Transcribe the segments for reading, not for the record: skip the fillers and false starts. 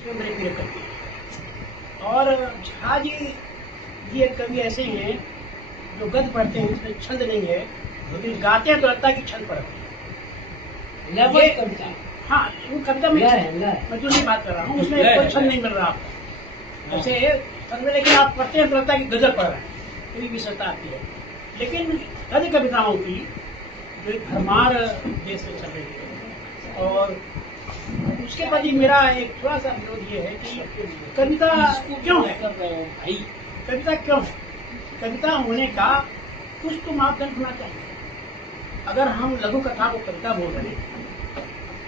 जो मेरे प्रिय कवि हैं। और झा जी ये कवि ऐसे हैं जो गद्य पढ़ते हैं, उसमें छंद नहीं है, लेकिन गाते हैं तो लगता है कि छंद पढ़ रहे हैं। ये कविता, हाँ वो कविता में मैं जो नहीं बात कर रहा हूँ, उसमें कोई छंद नहीं मिल रहा आपको ऐसे छंद में, लेकिन आप पढ़ते हैं तो लगता है कि गजल पढ़ रहे हैं, ये भी विशेषता आती है। लेकिन गद्य कविताओं की जो एक भरमार देश से चल रही है, और उसके बाद ही मेरा एक थोड़ा सा विरोध ये है कि कविता क्यों है भाई, कविता क्यों है? कविता होने का कुछ तो मापदंड होना चाहिए। अगर हम लघु कथा को कविता बोल रहे हैं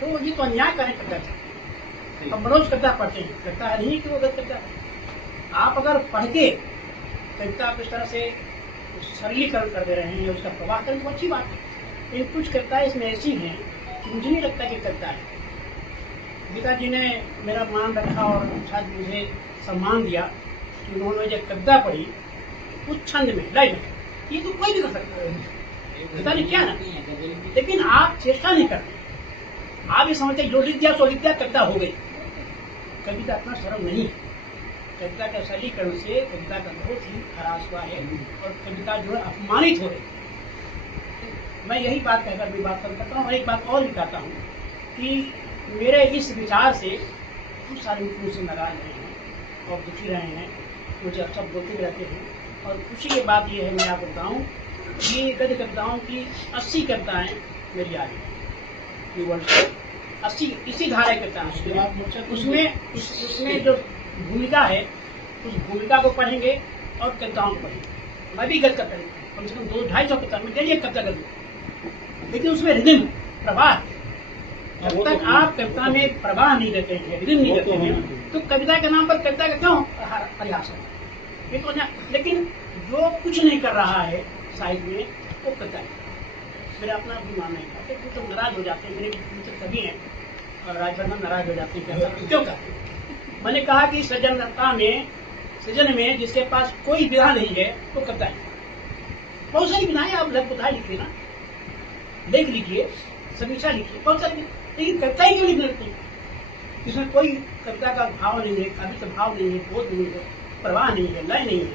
तो ये तो अन्याय करें कविता से। हम मनोज कविता पढ़ते हैं, कविता है नहीं कि वो गद्य कविता है। आप अगर पढ़ के कविता को इस तरह से सरलीकरण कर दे रहे हैं या उसका प्रवाह करें तो अच्छी बात है। लेकिन कुछ कविताएं इसमें ऐसी हैं कि मुझे नहीं लगता कि कविता है। गीता जी ने मेरा मान रखा और शायद मुझे सम्मान दिया कि उन्होंने जब कविता पढ़ी उस छंद में लाइन में, ये तो कोई भी कर सकता है, गीता ने किया ना। लेकिन आप चेष्टा नहीं करते, आप ये समझते जो लिख दिया सो लिख दिया, कविता हो गई। कविता इतना सरल नहीं है। कविता के सरलीकरण से कविता का बहुत ही खराब हुआ है और कविता जो है अपमानित हो रही है। मैं यही बात कहकर भी बात करता हूँ। और एक बात और भी कहता हूँ कि मेरे इस विचार से कुछ सारे मुझसे नाराज रहे हैं और दुखी रहे हैं, मुझे अक्सर बोलते भी रहते हैं। और खुशी की बात यह है, मैं आपको बताऊँ कि गद्य कविताओं की 80 कविताएं मेरी आ गई, 80 इसी धारा कविताएं। उसमें जो भूमिका है उस भूमिका को पढ़ेंगे और कविताओं को पढ़ेंगे। मैं भी गद्य करता हूँ, कम से कम 200-250 कविता में डेली एक कविता गद्य, लेकिन उसमें रिदम प्रवाह। जब तक आप कविता में प्रवाह नहीं देते हैं, रिदम नहीं देते हैं, तो कविता के नाम पर कविता का क्यों प्रयास है? ये तो लेकिन जो कुछ नहीं कर रहा है साहित्य में वो कविता है। मेरा अपना भी मानना है कि तो नाराज हो जाते हैं, मेरे मित्र कवि हैं और राजवर्धन नाराज हो जाते हैं। क्यों कहते हैं? मैंने कहा कि सृजन में जिसके पास कोई विधा नहीं है वो कविता है। बहुत सारी विधाएं आप लघुकथाएं लिखिए ना, लेख लिखिए, समीक्षा लिखिए, बहुत सारी, लेकिन कविता ही क्यों लिख लेते हैं? इसमें कोई कविता का भाव नहीं है, कविता भाव नहीं है, बोध नहीं है, प्रवाह नहीं है, लय नहीं है।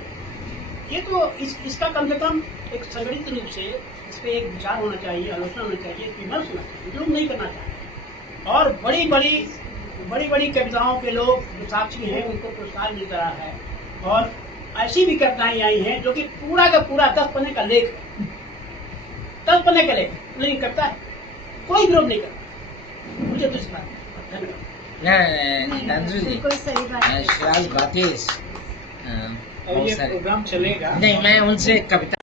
ये तो इसका कम से कम एक संगठित रूप से इस पर एक विचार होना चाहिए, आलोचना होना चाहिए, विमर्श होना चाहिए, जो नहीं करना चाहिए। और बड़ी बड़ी कविताओं के लोग जो साक्षी हैं उनको पुरस्कार मिल रहा है। और ऐसी भी कविताएं आई हैं जो कि पूरा का पूरा 10 पन्ने का लेख, 10 पन्ने का लेख, लेकिन कविता है, कोई विरोध नहीं करता। मुझे तो इस बात धन्यवाद। बातें प्रोग्राम चलेगा नहीं, मैं उनसे कविता